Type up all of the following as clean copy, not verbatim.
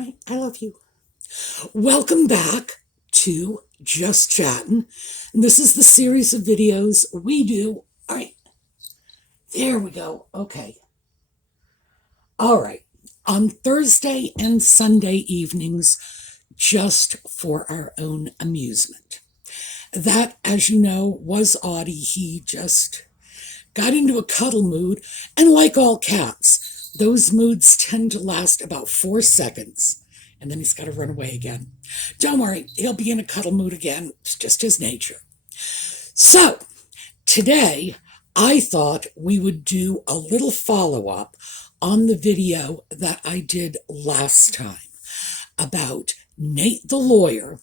I love you. Welcome back to Just Chattin'. And this is the series of videos we do. All right, there we go. Okay. All right. On Thursday and Sunday evenings, just for our own amusement. That, as you know, was Audie. He just got into a cuddle mood. And like all cats, those moods tend to last about 4 seconds. And then he's got to run away again. Don't worry, he'll be in a cuddle mood again. It's just his nature. So, today, I thought we would do a little follow-up on the video that I did last time about Nate the lawyer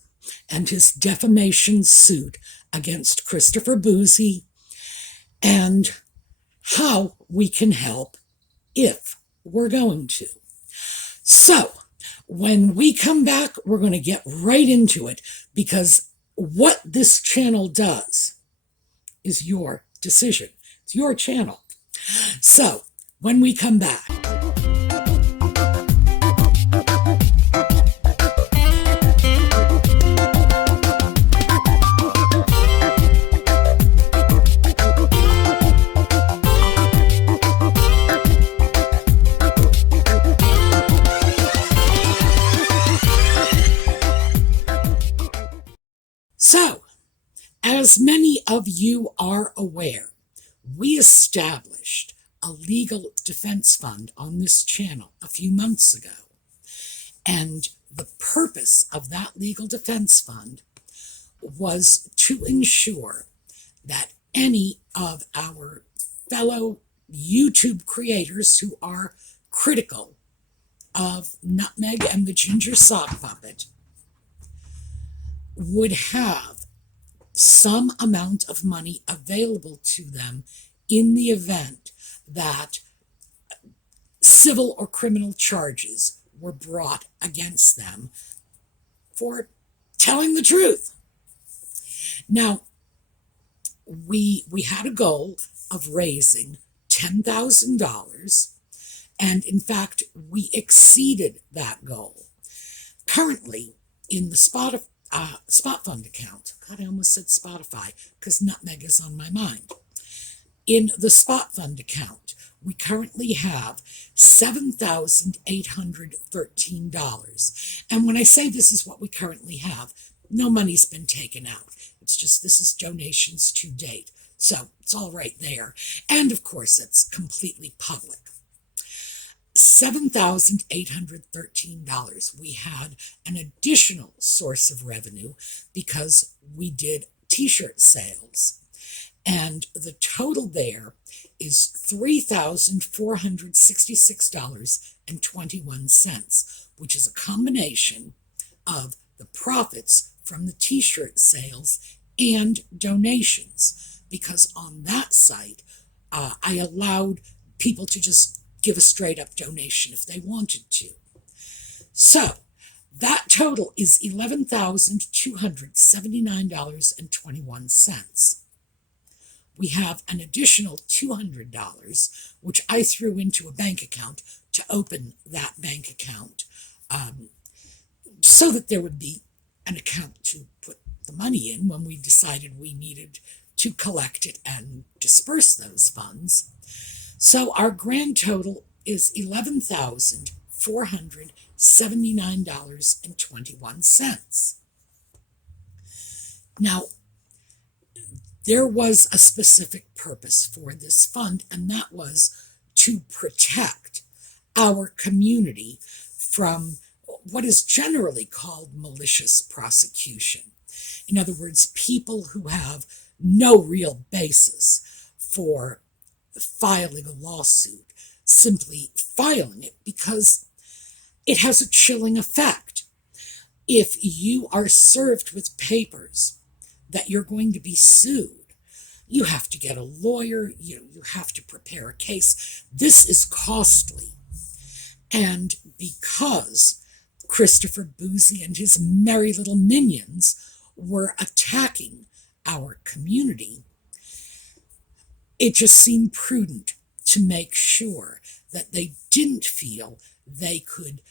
and his defamation suit against Christopher Bouzy and how we can help if we're going to. So, when we come back, we're going to get right into it because what this channel does is your decision. It's your channel. So, when we come back. So, as many of you are aware, we established a legal defense fund on this channel a few months ago. And the purpose of that legal defense fund was to ensure that any of our fellow YouTube creators who are critical of Nutmeg and the Ginger Sock Puppet would have some amount of money available to them in the event that civil or criminal charges were brought against them for telling the truth. Now, we had a goal of raising $10,000, and in fact, we exceeded that goal. Currently, in the Spot Fund account, God, I almost said Spotify because Nutmeg is on my mind. In the Spot Fund account, we currently have $7,813. And when I say this is what we currently have, no money's been taken out. It's just this is donations to date. So it's all right there. And of course, it's completely public. $7,813. We had an additional source of revenue because we did t-shirt sales. And the total there is $3,466.21, which is a combination of the profits from the t-shirt sales and donations. Because on that site, I allowed people to just give a straight up donation if they wanted to. So that total is $11,279.21. We have an additional $200, which I threw into a bank account to open that bank account so that there would be an account to put the money in when we decided we needed to collect it and disperse those funds. So our grand total is $11,479.21. Now, there was a specific purpose for this fund, and that was to protect our community from what is generally called malicious prosecution. In other words, people who have no real basis for filing a lawsuit, simply filing it because it has a chilling effect. If you are served with papers that you're going to be sued, you have to get a lawyer, you have to prepare a case. This is costly. And because Christopher Bouzy and his merry little minions were attacking our community, it just seemed prudent to make sure that they didn't feel they could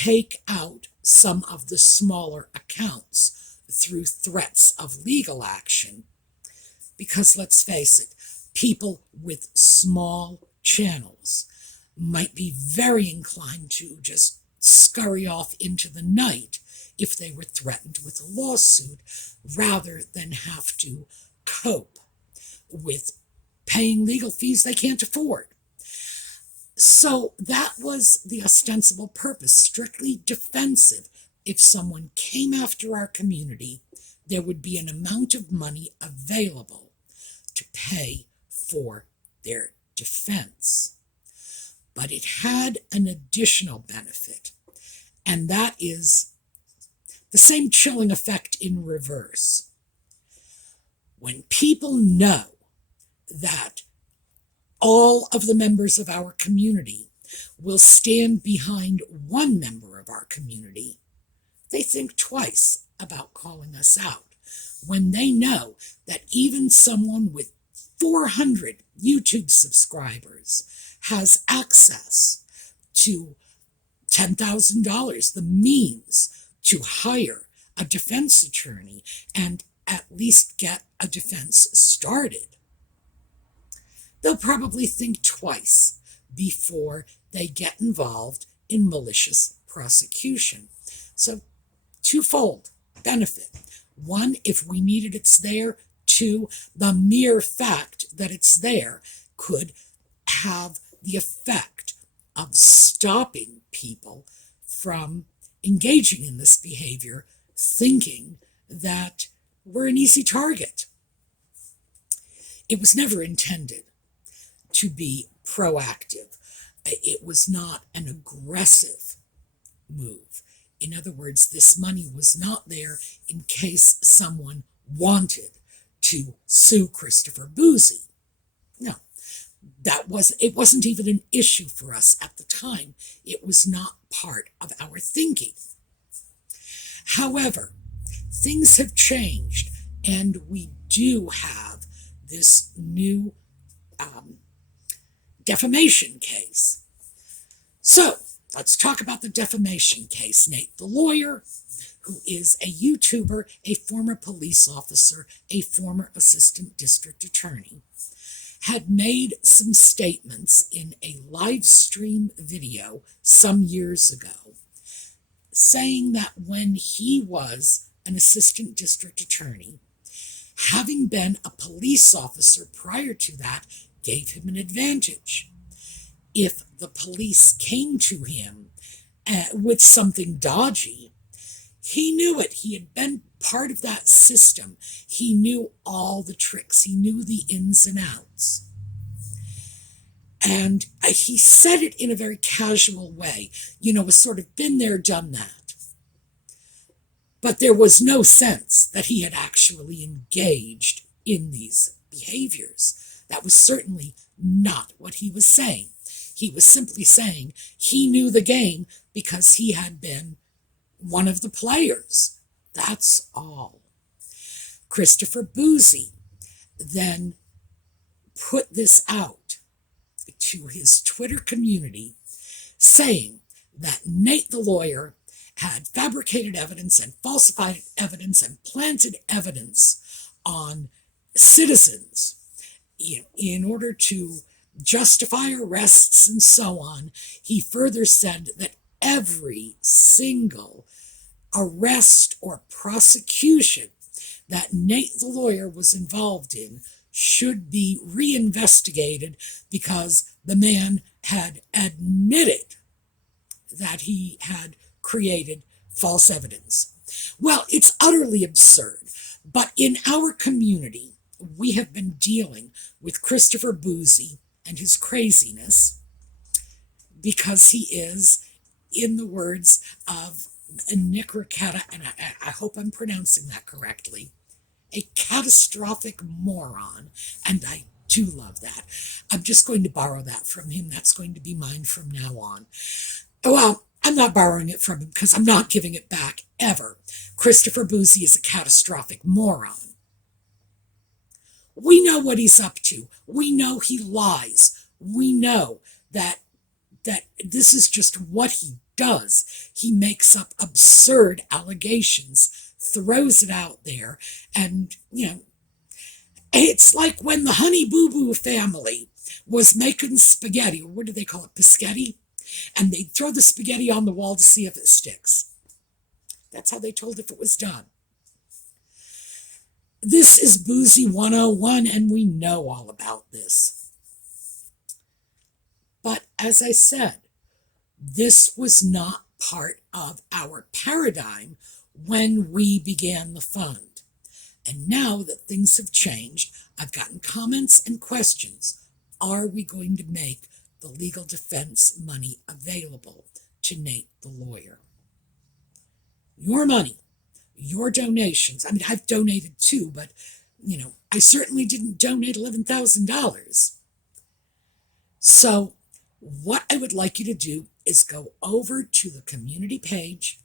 take out some of the smaller accounts through threats of legal action. Because let's face it, people with small channels might be very inclined to just scurry off into the night if they were threatened with a lawsuit, rather than have to cope with paying legal fees they can't afford. So that was the ostensible purpose, strictly defensive. If someone came after our community, there would be an amount of money available to pay for their defense. But it had an additional benefit, and that is the same chilling effect in reverse. When people know that all of the members of our community will stand behind one member of our community, they think twice about calling us out. When they know that even someone with 400 YouTube subscribers has access to $10,000, the means to hire a defense attorney and at least get a defense started, they'll probably think twice before they get involved in malicious prosecution. So, twofold benefit. One, if we need it, it's there. Two, the mere fact that it's there could have the effect of stopping people from engaging in this behavior, thinking that we're an easy target. It was never intended to be proactive. It was not an aggressive move. In other words, this money was not there in case someone wanted to sue Christopher Bouzy. No, it wasn't even an issue for us at the time. It was not part of our thinking. However, things have changed, and we do have this new defamation case. So let's talk about the defamation case. Nate, the lawyer, who is a YouTuber, a former police officer, a former assistant district attorney, had made some statements in a live stream video some years ago, saying that when he was an assistant district attorney, having been a police officer prior to that gave him an advantage. If the police came to him with something dodgy, he knew it. He had been part of that system. He knew all the tricks. He knew the ins and outs. And he said it in a very casual way, was sort of been there, done that. But there was no sense that he had actually engaged in these behaviors. That was certainly not what he was saying. He was simply saying he knew the game because he had been one of the players. That's all. Christopher Bouzy then put this out to his Twitter community, saying that Nate the lawyer had fabricated evidence and falsified evidence and planted evidence on citizens in order to justify arrests and so on. He further said that every single arrest or prosecution that Nate the lawyer was involved in should be reinvestigated because the man had admitted that he had created false evidence. Well, it's utterly absurd, but in our community, we have been dealing with Christopher Bouzy and his craziness because he is, in the words of Nick Ricetta, and I hope I'm pronouncing that correctly, a catastrophic moron, and I do love that. I'm just going to borrow that from him. That's going to be mine from now on. Well, I'm not borrowing it from him because I'm not giving it back ever. Christopher Bouzy is a catastrophic moron. We know what he's up to. We know he lies. We know that this is just what he does. He makes up absurd allegations, throws it out there, and, it's like when the Honey Boo Boo family was making spaghetti, or what do they call it, Pischetti? And they'd throw the spaghetti on the wall to see if it sticks. That's how they told if it was done. This is Bouzy 101, and we know all about this. But as I said, this was not part of our paradigm when we began the fund. And now that things have changed, I've gotten comments and questions. Are we going to make the legal defense money available to Nate the lawyer? Your money, your donations. I mean, I've donated too, but, I certainly didn't donate $11,000. So what I would like you to do is go over to the community page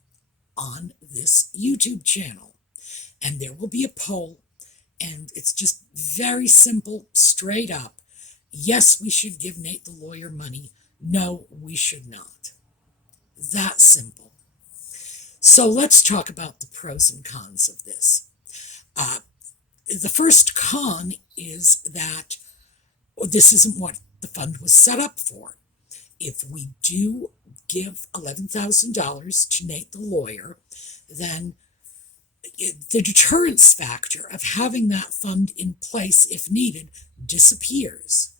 on this YouTube channel, and there will be a poll, and it's just very simple, straight up. Yes, we should give Nate the lawyer money. No, we should not. That simple. So let's talk about the pros and cons of this. The first con is that this isn't what the fund was set up for. If we do give $11,000 to Nate the lawyer, then the deterrence factor of having that fund in place if needed disappears.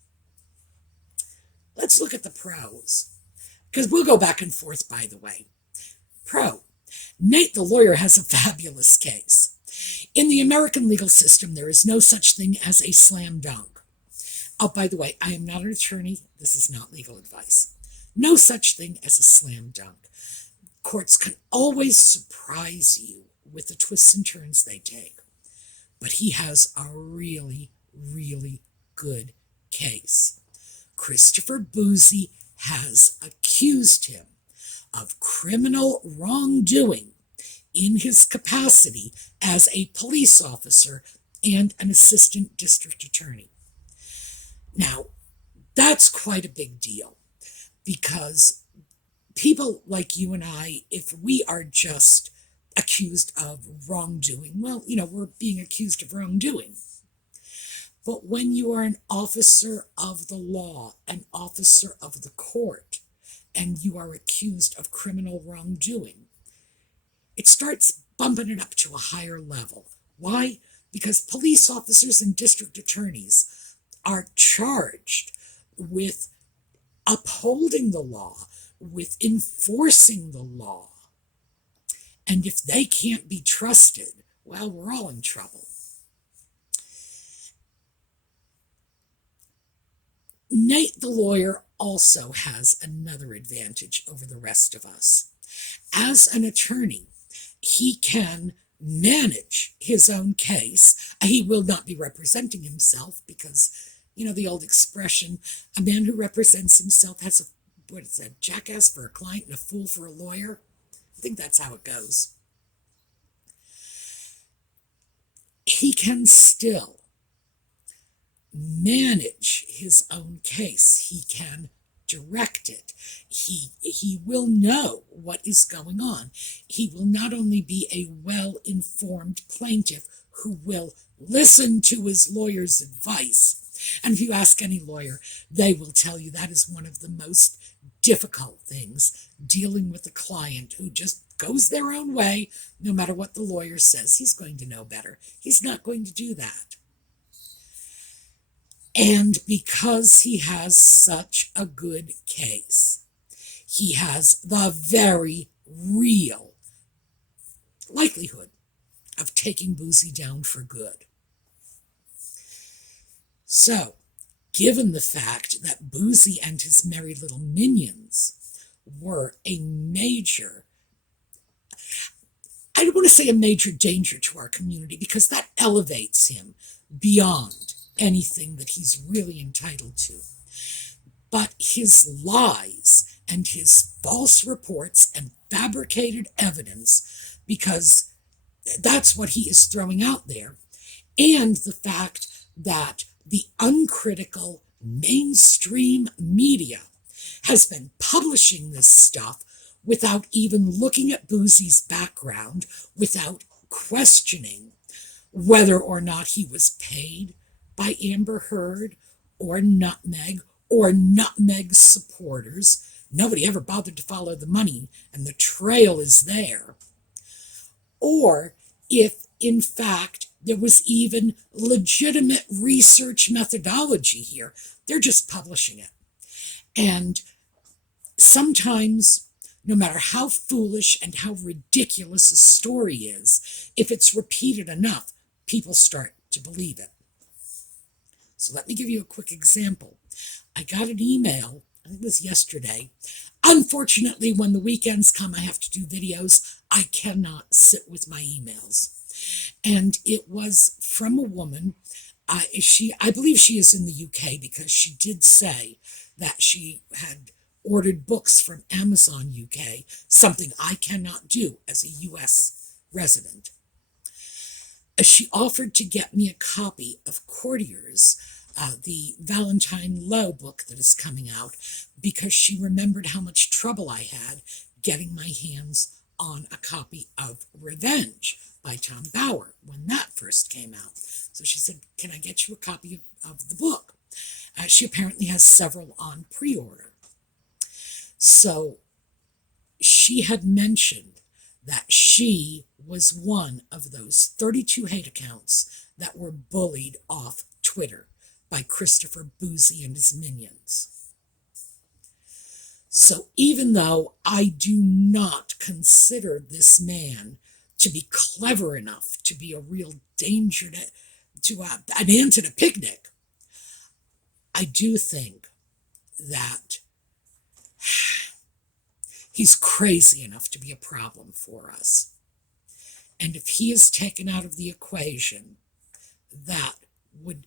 Let's look at the pros, because we'll go back and forth, by the way. Pro, Nate the lawyer has a fabulous case. In the American legal system, there is no such thing as a slam dunk. Oh, by the way, I am not an attorney. This is not legal advice. No such thing as a slam dunk. Courts can always surprise you with the twists and turns they take. But he has a really, really good case. Christopher Bouzy has accused him of criminal wrongdoing in his capacity as a police officer and an assistant district attorney. Now, that's quite a big deal, because people like you and I, if we are just accused of wrongdoing, well, we're being accused of wrongdoing. But when you are an officer of the law, an officer of the court, and you are accused of criminal wrongdoing, it starts bumping it up to a higher level. Why? Because police officers and district attorneys are charged with upholding the law, with enforcing the law. And if they can't be trusted, well, we're all in trouble. Nate the lawyer also has another advantage over the rest of us. As an attorney, he can manage his own case. He will not be representing himself because, the old expression, a man who represents himself has a jackass for a client and a fool for a lawyer. I think that's how it goes. He can still manage his own case. He can direct it. He will know what is going on. He will not only be a well-informed plaintiff who will listen to his lawyer's advice. And if you ask any lawyer, they will tell you that is one of the most difficult things, dealing with a client who just goes their own way. No matter what the lawyer says, he's going to know better. He's not going to do that. And because he has such a good case, he has the very real likelihood of taking Bouzy down for good. So, given the fact that Bouzy and his merry little minions were a major, I don't want to say a major danger to our community, because that elevates him beyond anything that he's really entitled to. But his lies and his false reports and fabricated evidence, because that's what he is throwing out there, and the fact that the uncritical mainstream media has been publishing this stuff without even looking at Bouzy's background, without questioning whether or not he was paid by Amber Heard or Nutmeg's supporters. Nobody ever bothered to follow the money, and the trail is there. Or if, in fact, there was even legitimate research methodology here. They're just publishing it. And sometimes, no matter how foolish and how ridiculous a story is, if it's repeated enough, people start to believe it. So let me give you a quick example. I got an email, I think it was yesterday. Unfortunately, when the weekends come, I have to do videos. I cannot sit with my emails. And it was from a woman. I believe she is in the UK, because she did say that she had ordered books from Amazon UK, something I cannot do as a US resident. She offered to get me a copy of Courtiers, the Valentine Lowe book that is coming out, because she remembered how much trouble I had getting my hands on a copy of Revenge by Tom Bauer when that first came out. So she said, can I get you a copy of the book? She apparently has several on pre-order. So she had mentioned that she was one of those 32 hate accounts that were bullied off Twitter by Christopher Bouzy and his minions. So even though I do not consider this man to be clever enough to be a real danger to an ant at a picnic, I do think that he's crazy enough to be a problem for us. And if he is taken out of the equation, that would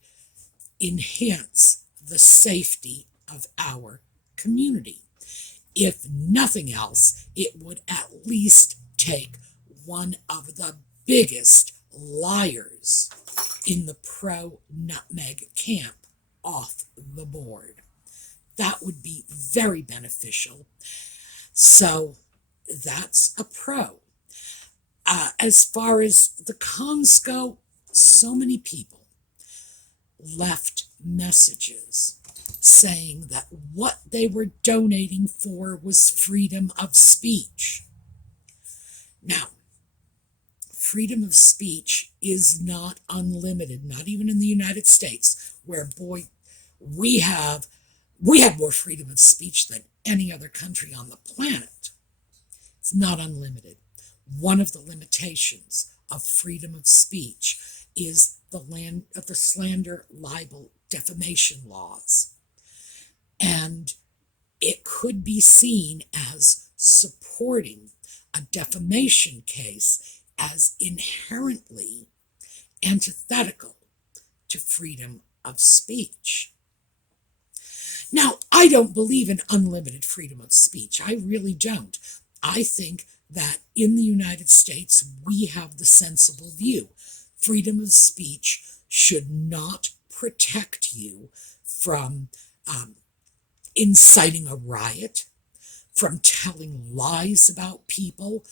enhance the safety of our community. If nothing else, it would at least take one of the biggest liars in the pro-Nutmeg camp off the board. That would be very beneficial. So that's a pro. As far as the cons go, so many people left messages saying that what they were donating for was freedom of speech. Now, freedom of speech is not unlimited, not even in the United States, where, boy, we have more freedom of speech than any other country on the planet. It's not unlimited. One of the limitations of freedom of speech is the slander, libel, defamation laws. And it could be seen as supporting a defamation case as inherently antithetical to freedom of speech. Now, I don't believe in unlimited freedom of speech. I really don't. I think that in the United States, we have the sensible view. Freedom of speech should not protect you from inciting a riot, from telling lies about people,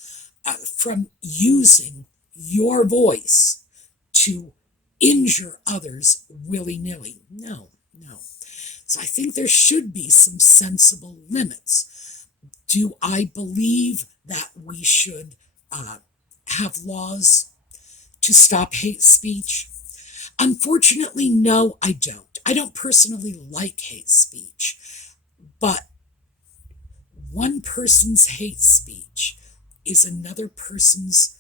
from using your voice to injure others willy-nilly. No. So I think there should be some sensible limits. Do I believe that we should have laws to stop hate speech? Unfortunately, no, I don't. I don't personally like hate speech, but one person's hate speech is another person's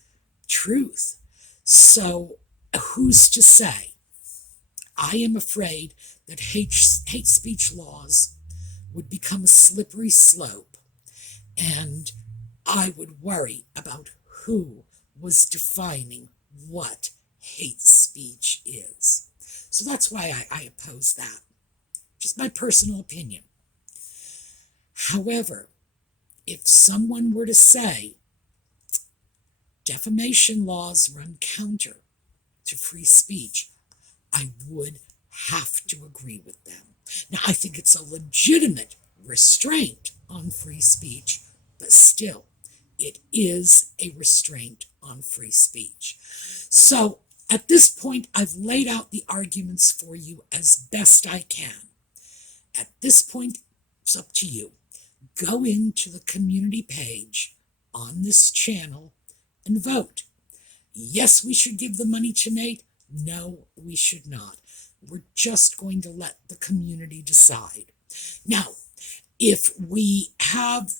truth. So who's to say? I am afraid that hate speech laws would become a slippery slope, and I would worry about who was defining what hate speech is. So that's why I oppose that. Just my personal opinion. However, if someone were to say defamation laws run counter to free speech, I would have to agree with them. Now, I think it's a legitimate restraint on free speech, but still, it is a restraint on free speech. So at this point, I've laid out the arguments for you as best I can. At this point, it's up to you. Go into the community page on this channel and vote. Yes, we should give the money to Nate. No, we should not. We're just going to let the community decide. Now, if we have,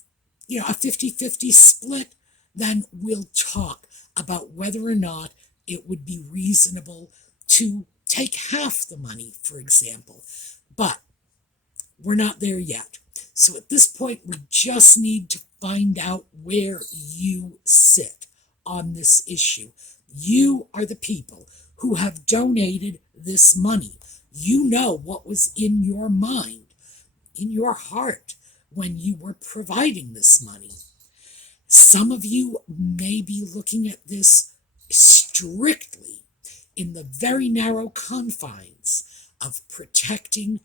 a 50-50 split, then we'll talk about whether or not it would be reasonable to take half the money, for example. But we're not there yet. So at this point, we just need to find out where you sit on this issue. You are the people who have donated this money. You know what was in your mind, in your heart, when you were providing this money. Some of you may be looking at this strictly in the very narrow confines of protecting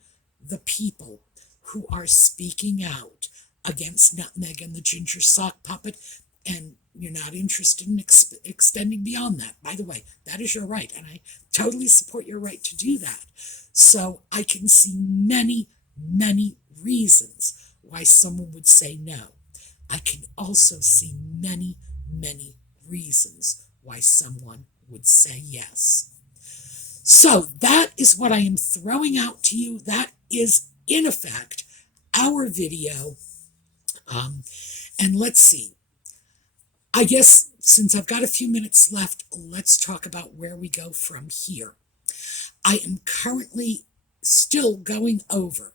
the people who are speaking out against Nutmeg and the Ginger Sock Puppet, and you're not interested in extending beyond that. By the way, that is your right, and I totally support your right to do that. So I can see many, many reasons why someone would say no. I can also see many, many reasons why someone would say yes. So that is what I am throwing out to you. That is, in effect, our video. And let's see. I guess since I've got a few minutes left, let's talk about where we go from here. I am currently still going over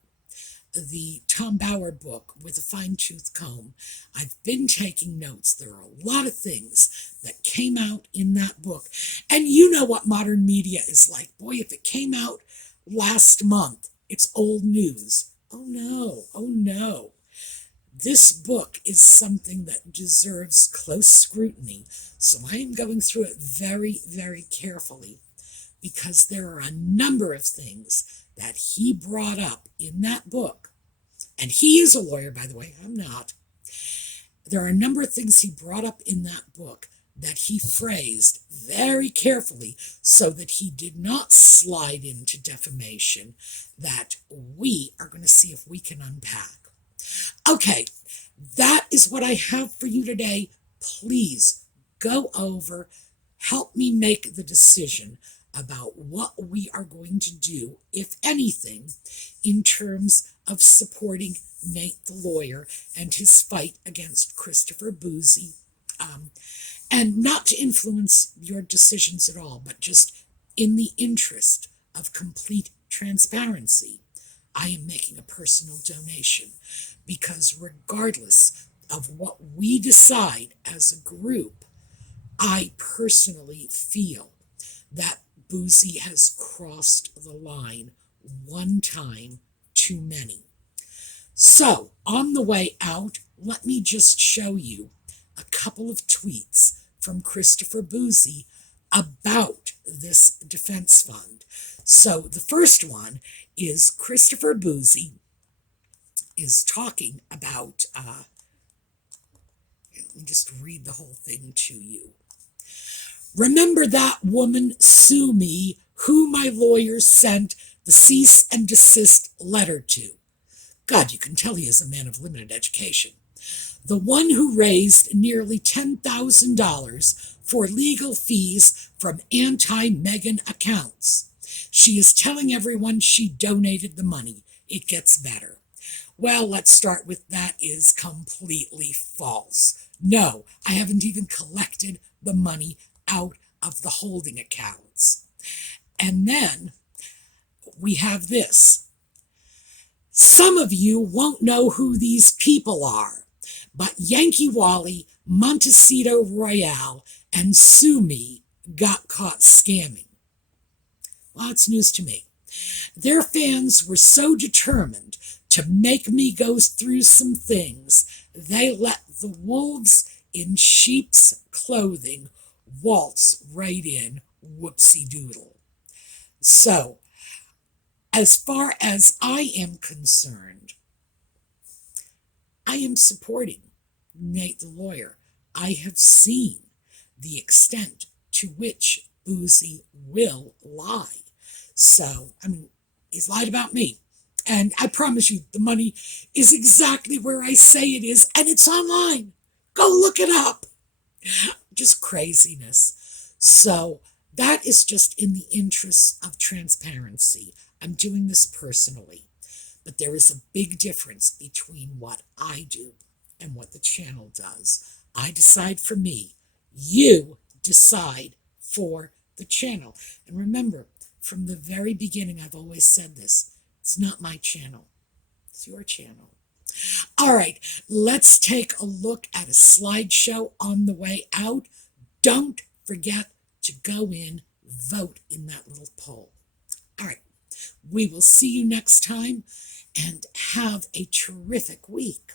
the Tom Bauer book with a fine-tooth comb. I've been taking notes. There are a lot of things that came out in that book. And you know what modern media is like. Boy, if it came out last month, it's old news. Oh no, oh no. This book is something that deserves close scrutiny. So I am going through it very, very carefully, because there are a number of things that he brought up in that book. And he is a lawyer, by the way, I'm not. There are a number of things he brought up in that book that he phrased very carefully so that he did not slide into defamation, that we are going to see if we can unpack. Okay, that is what I have for you today. Please go over, help me make the decision about what we are going to do, if anything, in terms of supporting Nate the lawyer and his fight against Christopher Bouzy. And not to influence your decisions at all, but just in the interest of complete transparency, I am making a personal donation, because regardless of what we decide as a group, I personally feel that Bouzy has crossed the line one time too many. So, on the way out, let me just show you a couple of tweets from Christopher Bouzy about this defense fund. So, the first one is Christopher Bouzy is talking about, let me just read the whole thing to you. Remember that woman, Sue Me, who my lawyer sent the cease and desist letter to. God, you can tell he is a man of limited education. The one who raised nearly $10,000 for legal fees from anti-Meghan accounts. She is telling everyone she donated the money. It gets better. Well, let's start with that is completely false. No, I haven't even collected the money out of the holding accounts. And then we have this. Some of you won't know who these people are, but Yankee Wally, Montecito Royale, and Sue Me got caught scamming. Well, it's news to me. Their fans were so determined to make me go through some things, they let the wolves in sheep's clothing waltz right in, whoopsie doodle. So, as far as I am concerned, I am supporting Nate the lawyer, I have seen the extent to which Bouzy will lie. So, I mean, he's lied about me. And I promise you, the money is exactly where I say it is, and it's online. Go look it up. Just craziness. So, that is just in the interests of transparency. I'm doing this personally. But there is a big difference between what I do and what the channel does. I decide for me. You decide for the channel. And remember, from the very beginning, I've always said this. It's not my channel. It's your channel. All right, let's take a look at a slideshow on the way out. Don't forget to go in, vote in that little poll. All right, we will see you next time and have a terrific week.